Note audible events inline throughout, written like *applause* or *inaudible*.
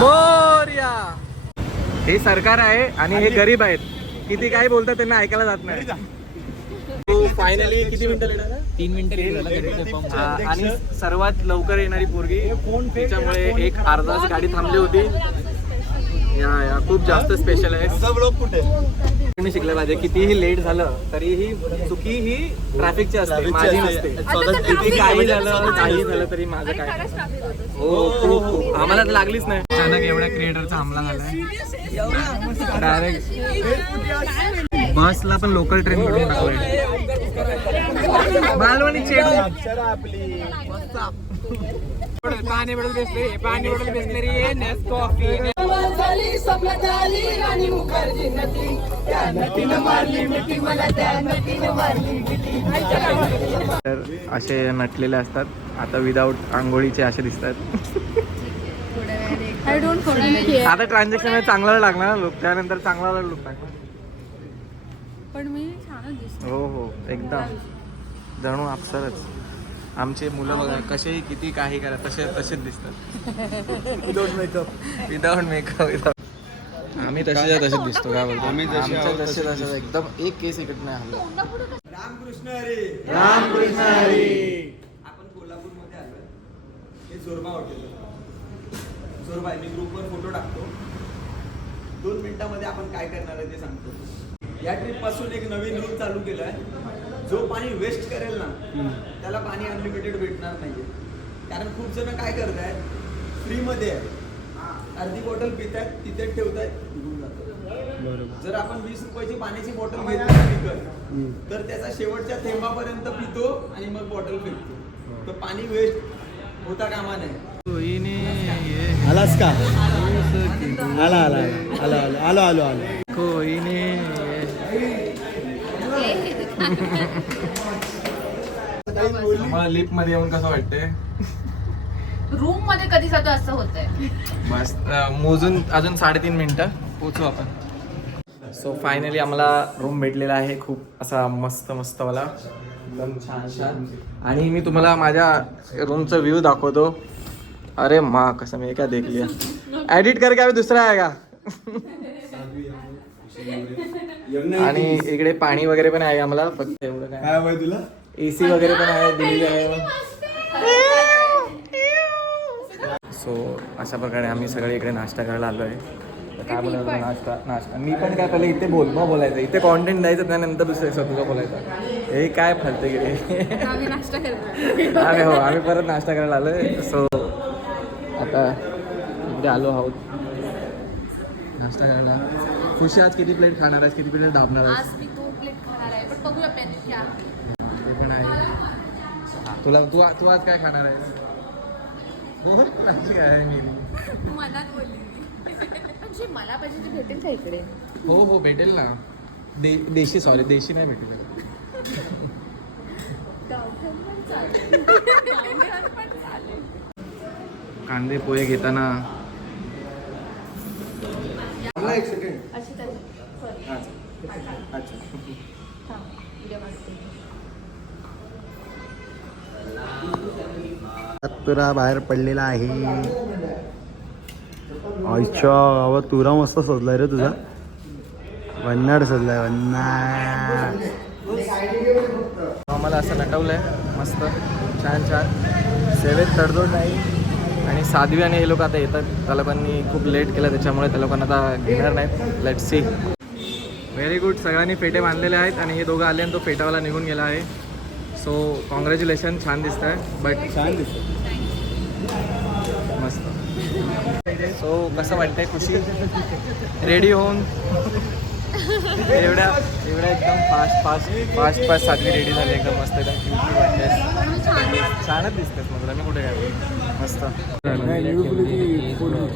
मोर्या. हे सरकार आहे आणि हे गरीब आहेत. किती काय बोलतात त्यांना ऐकायला जात नाही. फायनली किती मिनिटं? तीन मिनिटं आणि सर्वात लवकर येणारी पोरगी त्याच्यामुळे एक अर्धा गाडी थांबली होती. या या खूप जास्त स्पेशल आहे. तुम्ही शिकलं पाहिजे कितीही लेट झालं तरीही चुकी ही ट्रॅफिकची असते माझी नसते. किती काही झालं काही झालं तरी माझं काय? हो खूप खूप आम्हाला तर लागलीच नाही. अचानक एवढ्या क्रिएटरचा हमला झालाय. डायरेक्ट बसला पण लोकल ट्रेन कडून टाकलोय. मालवणी चेडू. पाणी बडल बेसले पाणी बडल बेसले रे नेस कॉफी झाली समजाली राणी मुखर्जी नटी त्या नटीनं मारली मिठी मला त्या नटीनं मारली मिठी तर असे नटलेले असतात. आता विदाऊट आंघोळीचे असे दिसतात. आय डोंट फॉरगेट आता ट्रान्झॅक्शन चांगला लागणार ना लुक त्यानंतर चांगला लुक लागणार. पण मी हो हो. एकदम. जणू अप्सरच. आमचे मुलं बघा कसेही किती काही करा तसे तसेच दिसतात. Without makeup without makeup without आम्ही तसे तसेच दिसतो काय बोलतो? आम्ही जसे तसे तसे एकदम एक केस इकडे नाही हल्ला आपण कोल्हापूरमध्ये आलोय. हे जोरबा हॉटेल जोरबा आहे. मी ग्रुपवर फोटो टाकतो. दोन मिनिटामध्ये आपण काय करणार आहे ते सांगतो. या ट्रिपपासून एक नवीन रूल चालू केलाय. जो पाणी वेस्ट करेल ना त्याला पाणी अनलिमिटेड भेटणार नाहीये. कारण खूप जण काय करतायत फ्रीमध्ये आहे. अर्धी बॉटल पितायत तिथे ठेवतायत निघून जातात. जर आपण वीस रुपयाची पाण्याची बॉटल घेतली विकत तर त्याचा शेवटच्या थेंबापर्यंत पितो आणि मग बॉटल फेकतो. तर पाणी वेस्ट होता कामा नये. आलास का आला आला आला आलो आलो आलो. आलो कोईने मला लिफ्टमध्ये येऊन कसं वाटतंय? रूममध्ये कधी जातो असं होतंय. अं, मोजून अजून साडेतीन मिनिटं. पोचू आपण. सो फायनली आम्हाला रूम भेटलेला आहे. खूप असा मस्त मस्त वाला. एकदम छान छान. आणि मी तुम्हाला माझ्या रूमचा व्ह्यू दाखवतो. अरे मा कसं मी काय देख लिया एडिट करके अभी दुसरा आहे का? आणि इकडे पाणी वगैरे पण आहे आम्हाला फक्त एवढं काय. काय हवंय तुला? एसी वगैरे पण आहे दिलेली आहे. सो अशा प्रकारे आम्ही सगळे इकडे नाश्ता करायला आलो आहे तर काय बोलायचं? नाश्ता नाश्ता. मी पण काय पहिले इथे बोल मग बोलायचं. इथे कॉन्टेंट द्यायचं त्यानंतर दुसऱ्या स्वतःचा बोलायचं. हे काय फलते गिरे आम्ही हो आम्ही परत नाश्ता करायला आलो आहे सो आता इकडे आलो आहोत. नाश्ता करायला. खुशी आज किती प्लेट खाणार आहेस? किती प्लेट दाबणार आहेस? आज मी दोन प्लेट खाणार आहे पण बघूया पेन क्या ते पण आहे. तुला तू तू आज काय खाणार आहेस? हो नाश्ता काय आहे मी मनात बोलली मी. पण जे मला पाहिजे ते भेटेल का इकडे? हो हो भेटेल ना. दे देशी सॉरी देशी नाही भेटेल गावठण पण चालेल गावठण पण चालेल. कांदे पोहे घेताना एक सेकंड अशी तर. सॉरी अच्छा. थांब उद्या मागते तुरा बाहेर पडलेला आहे. अच्छा बाबा तुरा मस्त सजलाय रे तुझा. वन्नाड सजलाय वन्नाड. आम्हाला असं नटवलंय मस्त. छान छान. सेवेत तडजोड नाही. आणि साध्वी आणि हे लोक आता येतात. त्या लोकांनी खूप लेट केलं त्याच्यामुळे त्या लोकांना आता घेणार नाहीत. लेट सी व्हेरी गुड सगळ्यांनी फेटे बांधलेले आहेत आणि हे दोघं आले आणि तो फेटावाला निघून गेला आहे. सो कॉंग्रॅच्युलेशन छान दिसत आहे बट छान दिसत मस्त. सो कसं वाटतंय? खुशी? रेडी होऊन? एवढ्या एवढ्या एकदम फास्ट फास्ट फास्ट फास्ट सातवी रेडी झाली. एकदम मस्त एकदम वाटतेस छानच दिसतेस मग मी कुठे काय मस्त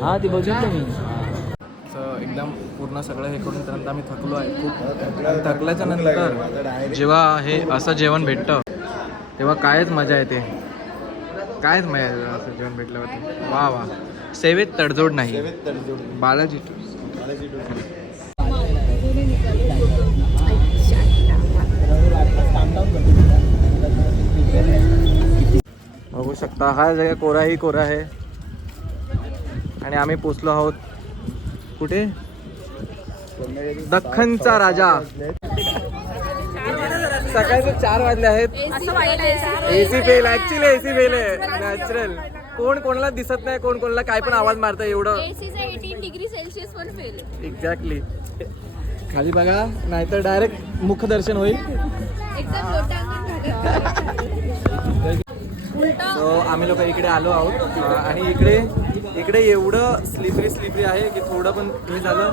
हा ती बघितलं मी. एकदम पूर्ण सगळं हे करून त्यानंतर आम्ही थकलो आहे खूप. थकल्याच्या नंतर जेव्हा हे असं जेवण भेटतं तेव्हा कायच मजा येते. कायच मजा येते असं जेवण भेटल्यावरती. वा वा. सेवेत तडजोड नाही. बालाजी बघू शकता. हा जगह कोरा ही कोरा आहे. आणि आम्ही पोचलो आहोत. कुठे? दख्खनचा राजा. सकाळचे चार वाजले आहेत. AC fail actually AC fail आहे. नॅचरल कोण कोणाला दिसत नाही कोण कोणाला काय पण आवाज मारतं एवढं. एसीचा एटीन डिग्री सेल्सिअस पण फेल एक्झॅक्टली खाली बघा नाहीतर डायरेक्ट मुखदर्शन होईल. *laughs* सो आम्ही लोक इकडे आलो आहोत. आणि इकडे इकडे एवढं स्लिपरी स्लिपरी आहे की थोडं पण हे झालं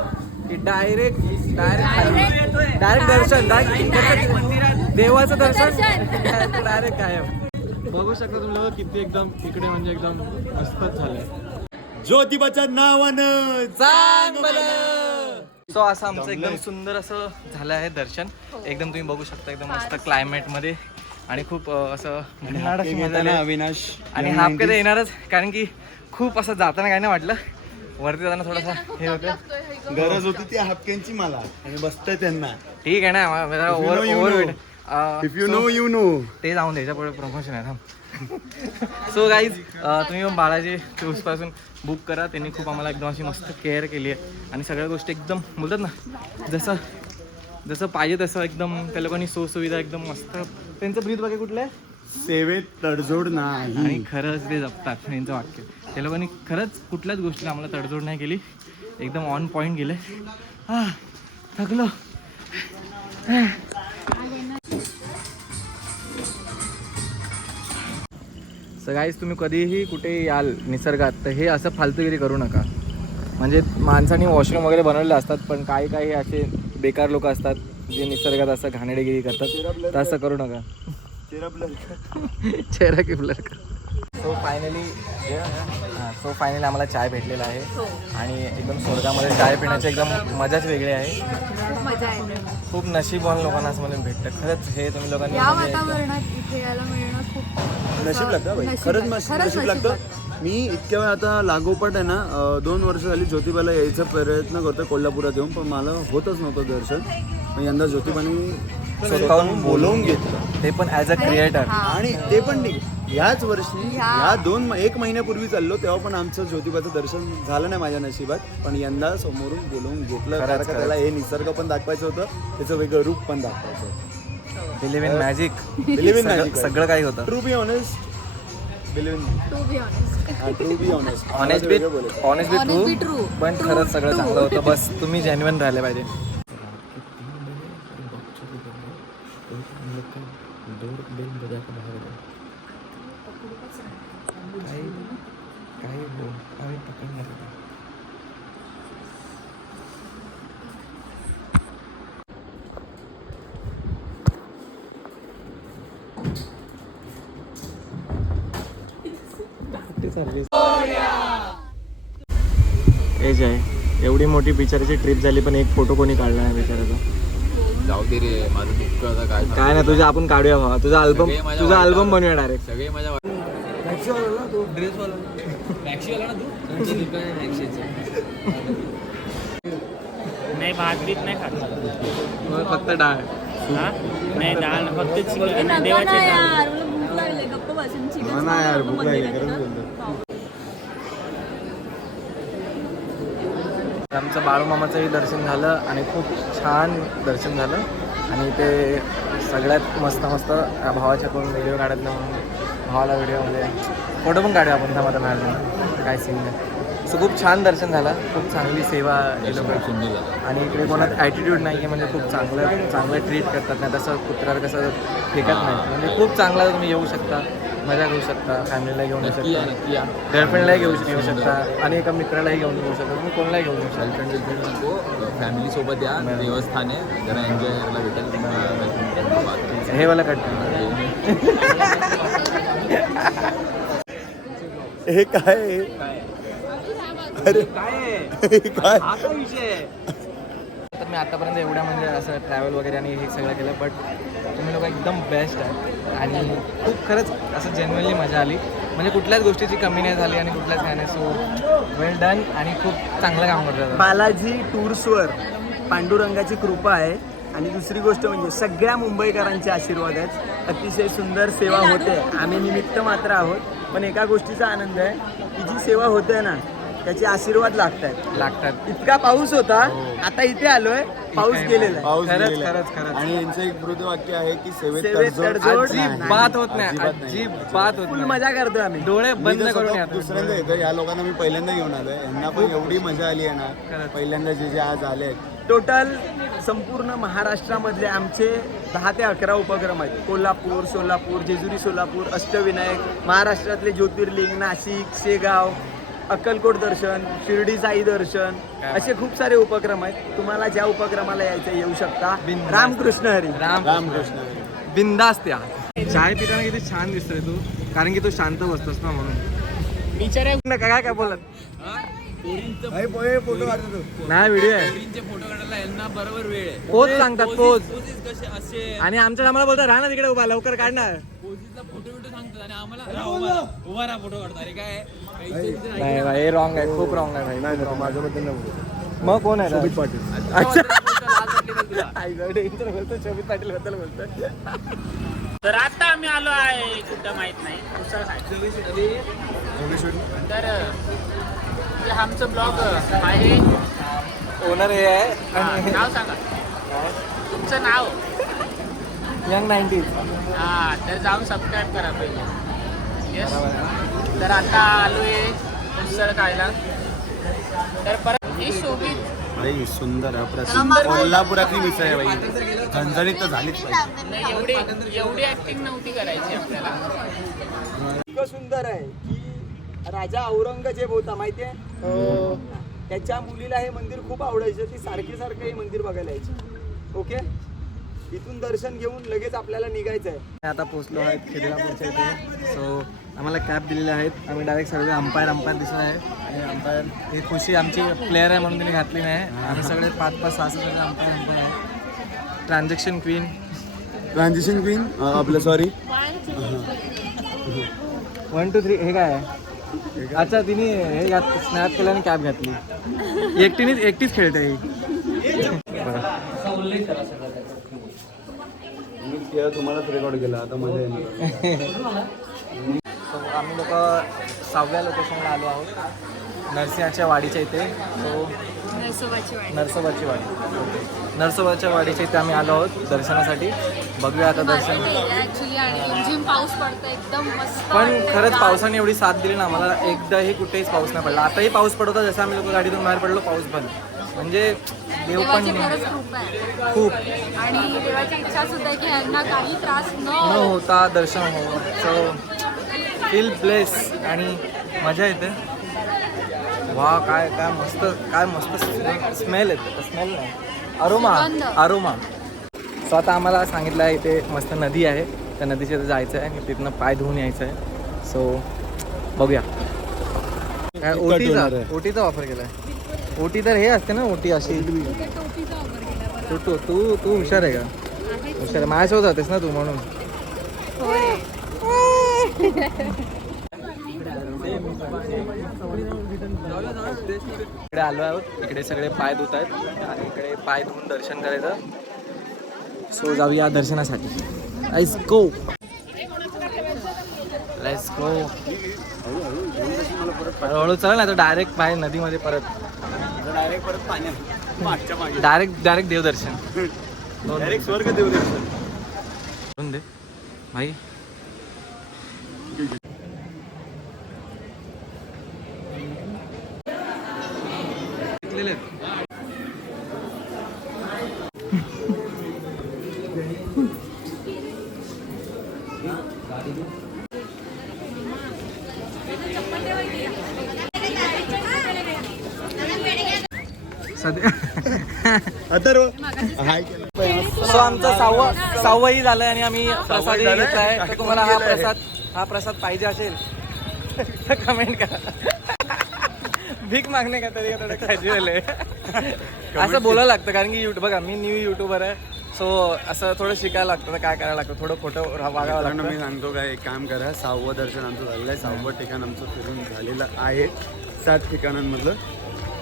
की डायरेक्ट डायरेक्ट डायरेक्ट दर्शन डायरेक्ट देवाचं दर्शन. डायरेक्ट काय बघू शकता तुम्ही लोक किती एकदम इकडे म्हणजे एकदम मस्तच झालंय. ज्योतिबाच्या नावानं सांग सो असं आमचं एकदम सुंदर असं झालं आहे दर्शन. एकदम तुम्ही बघू शकता एकदम मस्त क्लायमेटमध्ये. आणि खूप असं आली. अविनाश आणि हाफ कधी येणारच कारण की खूप असं जाताना काय नाही वाटलं. वरती जाताना थोडासा हे होतं. गरज होती ती हापक्यांची मला. आणि बसतंय त्यांना. ठीक आहे ना over over. If you know you know ते जाऊन द्यायच्या पुढे प्रमोशन आहे सो गाईज तुम्ही मग बाळाजी पासून बुक करा. त्यांनी खूप आम्हाला एकदम अशी मस्त केअर केली आहे. आणि सगळ्या गोष्टी एकदम बोलतात ना जसं जसं पाहिजे तसं एकदम त्या लोकांनी सुविधा एकदम मस्त. त्यांचं ब्रीद बघा कुठलं आहे? सेवेत तडजोड नाही. आणि खरंच ते जपतात त्यांचं वाक्य. त्या लोकांनी खरंच कुठल्याच गोष्टीला आम्हाला तडजोड नाही केली. एकदम ऑन पॉईंट गेले. हा थकलो. सगळीच तुम्ही कधीही कुठे याल निसर्गात तर हे असं फालतूगिरी करू नका. म्हणजे माणसाने वॉशरूम वगैरे बनवलेले असतात पण काही काही असे बेकार लोक असतात जे निसर्गात असं घाणेरडेगिरी करतात तर असं करू नका. *laughs* चेहरा की blur so finally so finally आम्हाला चाय भेटलेला आहे. आणि एकदम स्वर्गामध्ये चाय पिण्याची एकदम मजाच वेगळी आहे. खूप मजा येते खूप नशीबवान लोकांना असं मला भेटतं. खरंच हे तुम्ही लोकांनी या म्हणजे एकदम- वातावरणात इथे यायला मिळणं खूप नशीब लागतं खरंच नशीब लागतं. मी इतक्या वेळ आता लागोपाठ आहे ना दोन वर्ष झाली ज्योतिबाला यायचा प्रयत्न करतोय कोल्हापुरात येऊन पण मला होतच नव्हतं दर्शन. पण यंदा ज्योतिबाने स्वतःहून बोलवून घेतलं. ते पण ॲज अ क्रिएटर आणि ते पण नाही. ह्याच वर्षी ह्या दोन एक महिन्यापूर्वी चाललो तेव्हा पण आमचं ज्योतिबाचं दर्शन झालं नाही माझ्या नशिबात. पण यंदा समोरून बोलवून घेतलं. कारण का त्याला हे निसर्ग पण दाखवायचं होतं त्याचं वेगळं रूप पण दाखवायचं होतं. Believe in magic Believe in magic. सगळं काही होतं. True be honest believe in to be honest true be honest honest be honest be Honest *laughs* be true. पण True, खरंच सगळं true. चांगलं होतं. बस तुम्ही जेन्युन राहिले पाहिजे एज आहे एवढी मोठी बिचाराची ट्रिप झाली पण एक फोटो कोणी काढला नाही बिचाराचा. जाऊ दे रे माझं दुःख आता काय काय ना तुझं आपण काढूया भावा तुझा अल्बम सगळे माझ्या तुझा अल्बम. बनवूया डायरेक्ट सगळे माझ्या नाही भात बीत नाही खात फक्त डाळ. हा? नाही डाळ फक्त चिकन. देवाचे डाळ. भूक लागली गप्प बसून ना यार भूक लागली खरंच बोलतो आमचं बाळूमामाचंही दर्शन झालं आणि खूप छान दर्शन झालं. आणि ते सगळ्यात मस्त मस्त या भावाच्या करून व्हिडिओ काढत नाही म्हणून भावाला व्हिडिओमध्ये फोटो पण काढूया आपण थांबा मॅडम काय सीन नाही सो खूप छान दर्शन झालं. खूप चांगली सेवा आणि इकडे कोणात ॲटिट्यूड नाही आहे म्हणजे खूप चांगलं चांगलं ट्रीट करतात. नाही तसं कुत्र्याला कसं फेकत नाही. म्हणजे खूप चांगला तुम्ही येऊ शकता. मजा घेऊ शकता फॅमिलीला घेऊन येऊ शकता. नक्की या. गर्लफ्रेंडलाही घेऊ घेऊ शकता आणि एका मित्रालाही घेऊन येऊ शकता. तुम्ही कोणालाही घेऊन येऊ शकता. गर्लफ्रेंड गर्लफ्रेंड नको फॅमिली सोबत या देवस्थान आहे. जरा एन्जॉय करायला भेटेल हे वाला कट करणार हे काय? अरे. हे काय? आता विषय तर मी आतापर्यंत एवढ्या म्हणजे असं ट्रॅव्हल वगैरे आणि हे सगळं केलं बट तुम्ही लोक एकदम बेस्ट आहे. आणि खूप खरंच असं जेन्युअनली मजा आली. म्हणजे कुठल्याच गोष्टीची कमी नाही झाली आणि कुठल्याच काय नाही. सो वेल डन आणि खूप चांगलं काम करतात बालाजी टूर्सवर पांडुरंगाची कृपा आहे. आणि दुसरी गोष्ट म्हणजे सगळ्या मुंबईकरांचे आशीर्वाद आहेत. अतिशय सुंदर सेवा होते. आम्ही निमित्त मात्र आहोत पण एका गोष्टीचा आनंद आहे की जी सेवा होते ना त्याचे आशीर्वाद लागतात लागतात. इतका पाऊस होता आता इथे आलोय पाऊस इथे गेलेला आहे. पाऊस खरंच, गेलेला आहे. खरंच, खरंच. आणि यांचं एक मृत वाक्य आहे की सेवेत सेवेत तडजोड तडजोड नाही. बात होत नाही. अजिबात नाही. अजिबात होत फुल नाही. मजा करतोय आम्ही. डोळे मी बंद तर करून स्वतः येतात. दुसऱ्यांदा येतो. या लोकांना मी पहिल्यांदा घेऊन आलोय. यांना पण एवढी मजा आली आहे ना. खरंच. पहिल्यांदा जे जे आज आले आहेत टोटल संपूर्ण महाराष्ट्रामधले आमचे दहा ते अकरा उपक्रम आहेत. कोल्हापूर सोलापूर जेजुरी सोलापूर अष्टविनायक महाराष्ट्रातले ज्योतिर्लिंग नाशिक शेगाव अक्कलकोट दर्शन शिर्डी साई दर्शन असे खूप सारे उपक्रम आहेत. तुम्हाला ज्या उपक्रमाला यायचं येऊ शकता. रामकृष्ण हरी. राम रामकृष्ण बिंदास त्या चाय पिताना किती छान दिसतोय तू कारण की तू शांत बसतोस ना म्हणून. काय काय बोलत? फोटो काढतो नाही व्हिडिओ आहे. फोटो काढायला यांना बरोबर वेळ आहे. पोच सांगतात पोच. कसे असे आणि आमच्या आम्हाला बोलतात राहा ना तिकडे उभा लवकर काढणार. फोटो बिटो सांगतात आणि आम्हाला "रा, उभा राहा, उभा राहा फोटो काढता. अरे काय? नाही भाई हे रॉंग आहे खूप रॉंग आहे भाई. नाही नाही माझ्याबद्दल नाही. मग कोण आहे? शोभित पाटील. शोभित पाटील बद्दल बोलतोय. तर आता आम्ही आलो आहे कुठं माहीत नाही. तर आमचं ब्लॉग आहे. ओनर हे आहे. हा, नाव सांगा. तुमचं नाव? यंग नाईन्टीज हा तर जाऊन सबस्क्राईब करा पहिले. येस तर आता आलो आहे उसळ खायला. तर परत ही शोभित भाई सुंदर अप्रतिम. कोल्हापुरातली मिसळ आहे भाई झणझणीत तर झालीच पाहिजे. नाही एवढी एवढी ऍक्टिंग नव्हती करायची आपल्याला. इतकं सुंदर आहे की राजा औरंगजेब होता माहितीये? त्याच्या मुलीला हे मंदिर खूप आवडायचं ती सारखी सारखं हे मंदिर बघायला यायची. ओके? इथून दर्शन घेऊन लगेच आपल्याला निघायचं आहे. आता पोहोचलो आहेत खिद्रापूरच्या इथे. सो आम्हाला कॅब दिलेले आहेत. आम्ही डायरेक्ट सर्व अंपायर अंपायर दिसत आहे. आणि अंपायर ही खुशी आमची प्लेअर आहे म्हणून तिने घातली नाही. आम्ही सगळे पाच पाच सहा सहा अंपायर अंपायर आहे. ट्रान्झॅक्शन क्वीन ट्रान्झिशन क्वीन आपलं सॉरी वन टू थ्री हे काय आहे? अच्छा तिने हे स्नॅप केलं आणि कॅब घातली. एकटीनेच एकटीच खेळते ही. केलं तुम्हालाच रेकॉर्ड केला आता मजा येणार. सो आम्ही लोक सहाव्या लोकेशनला आलो आहोत. नरसिंहाच्या वाडीच्या इथे. सो नरसोबाची वाडी. नरसोबाच्या वाडीच्या इथे आम्ही आलो आहोत दर्शनासाठी. बघूया आता दर्शन. आणि पाऊस पडतो एकदम मस्त पण. खरंच पावसाने एवढी साथ दिली ना आम्हाला एकदाही कुठेच पाऊस नाही पडला. आताही पाऊस पडत होता जसं आम्ही लोक गाडीतून बाहेर पडलो पाऊस बंद. म्हणजे देव पण देवाची खरंच कृपा आहे. खूप. आणि देवाची इच्छा सुद्धा आहे की यांना काही त्रास न न हो. होता दर्शन हो. सो फील प्लेस आणि मजा येते. वा काय काय मस्त काय मस्त स्मेल येते. स्मेल नाही. अरोमा सुगंध. अरोमा सो आता आम्हाला सांगितलं आहे इथे मस्त नदी आहे. त्या नदीच्या इथे जायचं आहे तिथनं पाय धुवून यायचं आहे सो बघूया. काय ओटीचा. ओटीचा वापर केला आहे ओटी तर हे असते ना ओटी अशी. तू तू तू तू हुशार आहे का? हुशार आहे. माझ्यासोबत जातेस ना तू म्हणून. इकडे आलो आहोत. इकडे सगळे पाय धुत आहेत आणि इकडे पाय धुवून दर्शन करायचं. सो जाऊया दर्शनासाठी. लेट्स गो लेट्स गो हळूहळू चला ना तर डायरेक्ट पाय नदीमध्ये परत. डायरेक्ट परत पाण्यात मागच्या मागे. डायरेक्ट डायरेक्ट देवदर्शन. डायरेक्ट स्वर्ग देवदर्शन दे. भाई घेतलेले आहेत. सध्या अथर्व. हाय. सो आमचं सहावं सहावंही झालंय आणि आम्ही प्रसादही झालंय? घेतलाय. तर तुम्हाला हा. प्रसाद हा प्रसाद पाहिजे असेल तर कमेंट करा. भीक मागणे का तरी? थोडं कॅज्युअल आहे असं बोलायला लागतं कारण की युट्यूब बघा मी न्यू युट्यूबर आहे. सो असं थोडं शिकायला लागतं तर काय करायला लागतं? थोडं खोटं रा- वागावं मित्रांनो, मी लागतं सांगतो काय एक काम करा. सहावं दर्शन आमचं झालेलं आहे. सहावं ठिकाण आमचं फिरून झालेलं आहे. सात ठिकाणांमधलं.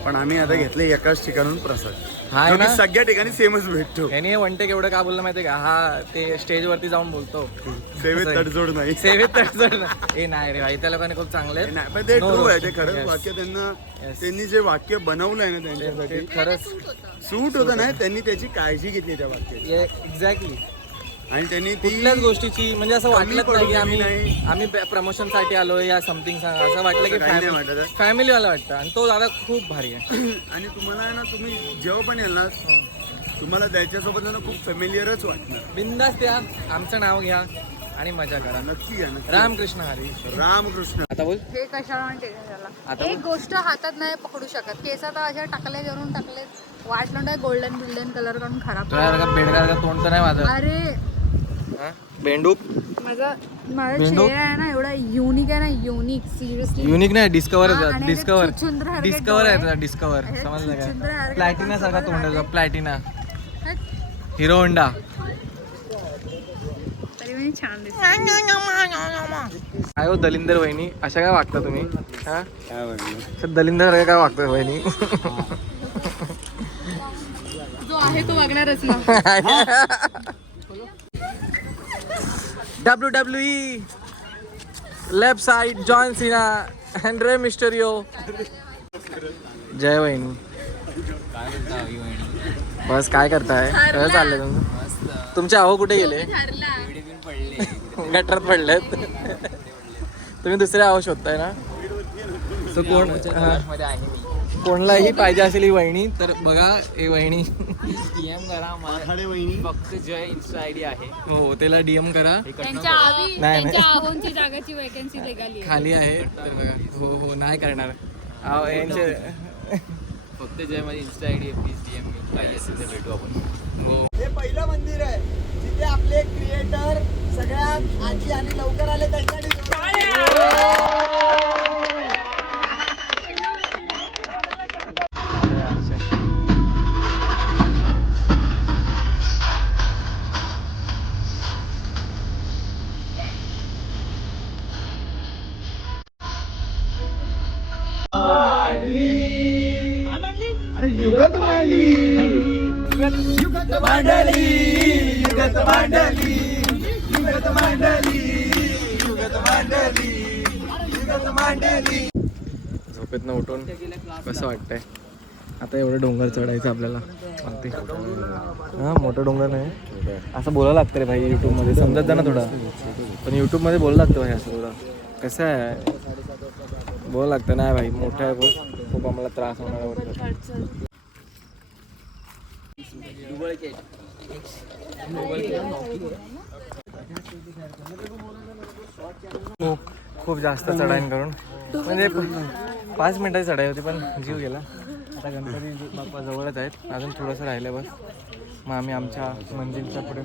पण आम्ही आता घेतले एकाच ठिकाणून प्रसाद. हा जो की ना? सगळ्या ठिकाणी सेमच भेटतो. याने वन टेक एवढं का बोललं माहितीये का? हा ते स्टेजवरती जाऊन बोलतो. सेवेत तडजोड नाही. सेवेत तडजोड ना. ए नाही रे भाई त्या लोकांनी खूप चांगले नाही, पण ते No ट्रू आहे ते roasting. खरंच Yes. वाक्य त्यांना. त्यांनी जे वाक्य बनवलंय ना त्यांच्यासाठी खरंच सूट होतं. ना त्यांनी त्याची काळजी घेतली त्या वाक्याची. एक्झॅक्टली आणि त्यांनी ती कुठल्याच गोष्टीची म्हणजे असं वाटलं नाही की आम्ही. आम्ही प्रमोशनसाठी आलोय या समथिंग असं वाटलं की. फॅमिली वाला वाटतं आणि तो दादा खूप भारी आहे. *clears throat* आणि तुम्हाला आहे ना तुम्ही जेव्हा पण येल ना तुम्हाला त्याच्यासोबत आहे ना खूप फेमिलियरच वाटणार. बिंदास द्या आमचं नाव घ्या आणि मजा करा. नक्की या नक्की. रामकृष्ण हरी. रामकृष्ण. आता बोल. हे कशाला आणि ते कशाला आता एक गोष्ट हातात नाही पकडू शकत. केस आता अशा टाकले करून टाकले वाटलं नाही गोल्डन बिल्डन कलर करून खराब का तोंड तर नाही माझं अरे हा? बेंडूक माझा माझा? चेहरा आहे ना एवढा युनिक आहे ना युनिक सिरियसली युनिक नाही डिस्कवर हा, आणि डिस्कवर ते डिस्कवर. आहे तुझा डिस्कवर समजलं काय प्लॅटिना सारखा डोळे तोंड आहे राहते. Platina Hero Honda. तरी मी छान दिसते. काय हो दलिंदर वहिनी? अशा काय वागता तुम्ही? हा? काय दलिंदर वगैरे काय वागतात वहिनी? जो आहे तो वागणारच ना. *laughs* W W E left side John Cena and Rey Mysterio जय वहिनी. ही बस काय करताय? कसं चाललंय तुमचं? तुमचे अहो कुठे गेले? गटरात पडलेत. तुम्ही दुसरे अहो शोधताय ना? तो कोण. मध्ये आहे. कोणालाही पाहिजे असेल ही वहिनी तर बघा ही वहिनी. डीएम करा मला फक्त जय इन्स्टा आयडी आहे. हो त्याला डीएम करा. त्यांच्या आवी नाही, त्यांच्या नाही. आहोंची जागाची वेकन्सी निघाली आहे. खाली आहे तर बघा. हो हो नाही करणार. अहो, यांचे फक्त जय माझी इन्स्टा आयडी आहे प्लीज डीएम काही असेल तर भेटू आपण. हो. हे पहिलं मंदिर आहे. जिथे आपले क्रिएटर सगळ्यात आजी आणि लवकर आले त्यांच्यासाठी. झोपेतनं उठून कसं वाटतंय? आता एवढं डोंगर चढायचं आपल्याला. हा मोठं डोंगर नाही. असं बोलायला लागतं रे भाई यूट्यूबमध्ये समजत जा ना थोडा. पण यूट्यूबमध्ये बोलायला लागतं भाई असं थोडं. कसं आहे? बोलायला लागतं नाही भाई. मोठं आहे खूप. खूप आम्हाला त्रास होणार आहे वरती. खूप खूप जास्त चढाई करून. म्हणजे पाच मिनिटाची चढाई होती पण जीव गेला. आता गणपती बाप्पा जवळच आहेत. अजून थोडंसं राहिलं बस. मग आम्ही आमच्या मंदिरच्या पुढे.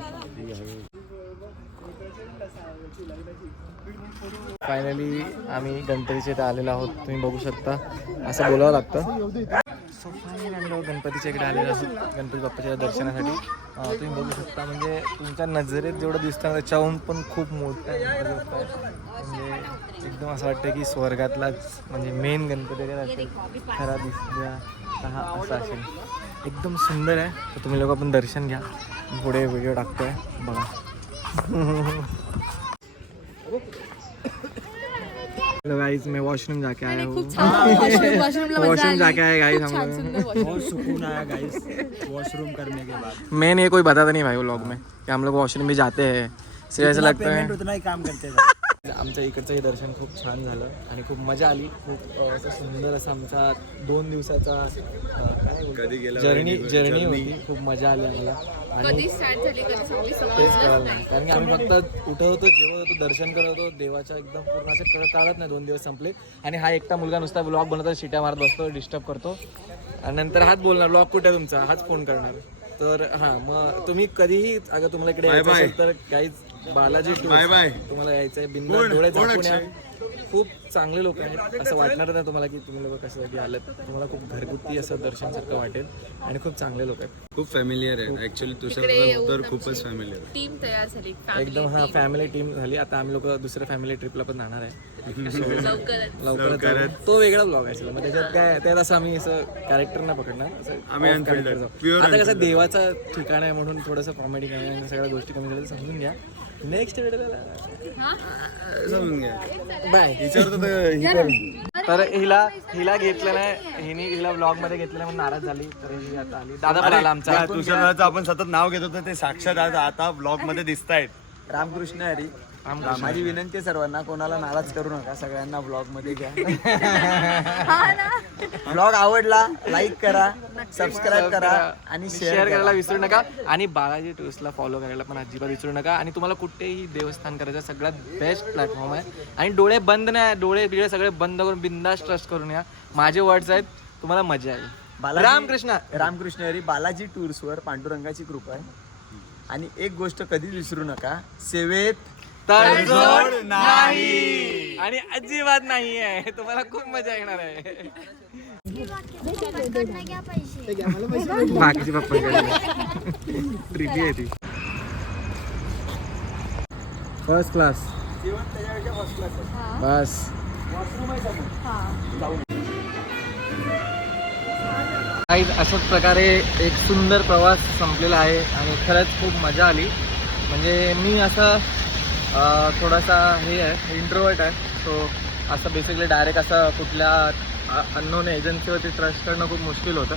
फायनली आम्ही गणपतीच्या इथे आलेलो आहोत. तुम्ही बघू शकता. असं बोलावं लागतं. सो फायनली आम्ही गणपतीच्या इकडे आलेलो आहोत गणपती बाप्पाच्या दर्शनासाठी. तुम्ही बघू शकता म्हणजे तुमच्या नजरेत जेवढं दिसतं त्याच्याहून पण खूप मोठं. म्हणजे एकदम असं वाटतं की स्वर्गातलाच म्हणजे मेन गणपती खरा दिसल्या हा असा असेल. एकदम सुंदर आहे. तर तुम्ही लोक पण दर्शन घ्या. पुढे व्हिडिओ टाकतोय. बघा. *laughs* गाइस मैं वॉशरूम जाके आया हूँ। वॉशरूम जाके आया गाइस हम बहुत सुकून आया गाइस वॉशरूम करने के बाद। मेन ये कोई बताता नहीं भाई व्लॉग में कि हम लोग वॉशरूम भी जाते हैं। सिर्फ ऐसा लगता है। उतना ही काम करते *laughs* आमच्या इकडचं हे दर्शन खूप छान झालं आणि खूप मजा आली. खूप असं सुंदर असा आमचा दोन दिवसाचा जर्नी जर्नी होती. खूप मजा आली आम्हाला. कधी स्टार्ट झाली कधी संपली तेच समजलंच कळलं नाही नाही कारण की आम्ही फक्त उठत होतो जेवत होतो दर्शन करत होतो देवाच्या एकदम पूर्ण असं कळ काढत नाही दोन दिवस संपले आणि हा एकटा मुलगा नुसता ब्लॉग बनवतो शिट्या मारत बसतो डिस्टर्ब करतो आणि नंतर हाच बोलणार ब्लॉग कुठे आहे तुमचा हाच फोन करणार तर हां मग तुम्ही कधीही अगर तुम्हाला इकडे यायचं. असेल तर काहीच बालाजी Bye bye. तुम्हाला यायचं आहे बिंदा? डोळे झाकून या? खूप चांगले लोक आहेत. असं वाटणार नाही तुम्हाला की तुम्ही लोक कशासाठी आलेत. तुम्हाला खूप घरगुती असं दर्शनसारखं वाटेल आणि खूप चांगले लोक आहेत. खूप फॅमिलियर आहे. ऍक्च्युली तुझ्या तर खूपच फॅमिलियर टीम तयार झाली. एकदम हा फॅमिली टीम झाली. आता आम्ही लोक दुसऱ्या फॅमिली ट्रिपला पण जाणार आहे. *laughs* लवकरच. जाऊ. तो वेगळा ब्लॉग आहे. मग त्याच्यात काय त्यात असं आम्ही असं कॅरेक्टर नाही पकडणार. आम्ही आता कसं. देवाचा ठिकाण आहे म्हणून थोडंसं कॉमेडी कमी सगळ्या गोष्टी कमी झाल्या समजून घ्या. नेक्स्ट वेळेला समजून घ्या. बाय विचारतो तर ही हिला हिला घेतलं नाही. हिने हिला ब्लॉगमध्ये घेतलं म्हणून नाराज झाली. तर ही आता आली. दादा पण आला आमचा. दादाचं आपण सतत नाव घेत होतो ते साक्षात आज आता ब्लॉगमध्ये दिसत आहेत रामकृष्ण हरी. माझी विनंती आहे सर्वांना कोणाला नाराज करू नका सगळ्यांना ब्लॉगमध्ये घ्या. ब्लॉग आवडला लाईक करा सबस्क्राईब करा आणि शेअर शेअर करायला करा. विसरू नका. आणि बालाजी टूर्सला फॉलो करायला पण अजिबात विसरू नका. आणि तुम्हाला कुठेही देवस्थान करायचं सगळ्यात बेस्ट प्लॅटफॉर्म आहे. आणि डोळे बंद नाही डोळे बिळे सगळे बंद करून बिंदास ट्रस्ट करून या. माझे वर्ड्स आहेत तुम्हाला मजा येईल. बालाजी- रामकृष्ण. रामकृष्ण हरी बालाजी टूर्सवर पांडुरंगाची कृपा आहे. आणि एक गोष्ट कधीच विसरू नका. सेवेत तडजोड नाही. आणि अजिबात नाही आहे तुम्हाला खूप मजा येणार आहे. बाकीचे पप्पा ट्रिपी आहे ती. फर्स्ट क्लास बस. काही अशाच प्रकारे एक सुंदर प्रवास संपलेला आहे आणि खरंच खूप मजा आली. म्हणजे मी असं थोडासा हे आहे इंट्रोवर्ट आहे. सो असं बेसिकली डायरेक्ट असं कुठल्या अननोन एजन्सीवरती ट्रस्ट करणं खूप मुश्किल होतं.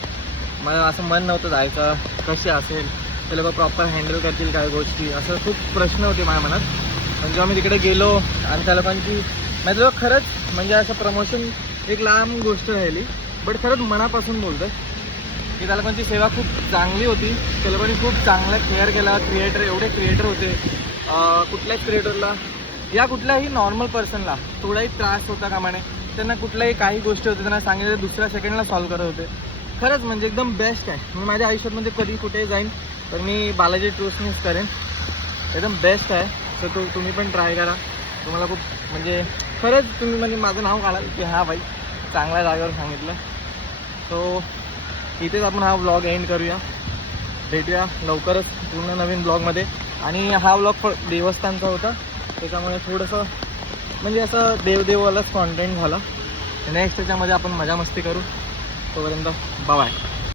मला असं मन नव्हतं जायचं कसे असेल ते लोक प्रॉपर हँडल करतील काय गोष्टी असं खूप प्रश्न होते माझ्या मनात. पण जेव्हा मी तिकडे गेलो आणि त्या लोकांची म्हणजे जेव्हा खरंच म्हणजे असं प्रमोशन एक लांब गोष्ट राहिली बट खरंच मनापासून बोलतं की त्या लोकांची सेवा खूप चांगली होती त्या लोकांनी खूप चांगला केअर केला क्रिएटर एवढे क्रिएटर होते. कुठल्याच क्रिएटरला या कुठल्याही नॉर्मल पर्सनला थोडाही त्रास होता कामाने त्यांना कुठल्याही काही गोष्टी होत्या त्यांना सांगितलं दुसऱ्या सेकंडला सॉल्व्ह करत होते. खरंच म्हणजे एकदम बेस्ट आहे. मी माझ्या आयुष्यात म्हणजे कधी कुठेही जाईन तर मी बालाजी टूर्सनीच करेन. एकदम बेस्ट आहे. तर तो तुम्ही पण ट्राय करा. तुम्हाला खूप म्हणजे खरंच तुम्ही म्हणजे माझं नाव काढाल की हा भाई चांगल्या जागेवर सांगितलं. सो इथेच आपण हा व्लॉग एंड करूया. भेटूया लवकरच पूर्ण नवीन ब्लॉगमध्ये आणि हा व्लॉग देवस्थानचा होता. त्याच्यामुळे थोडंसं म्हणजे असं देवदेवालाच कॉन्टेंट झालं. नेक्स्ट त्याच्यामध्ये आपण मजा मस्ती करू. तोपर्यंत बाय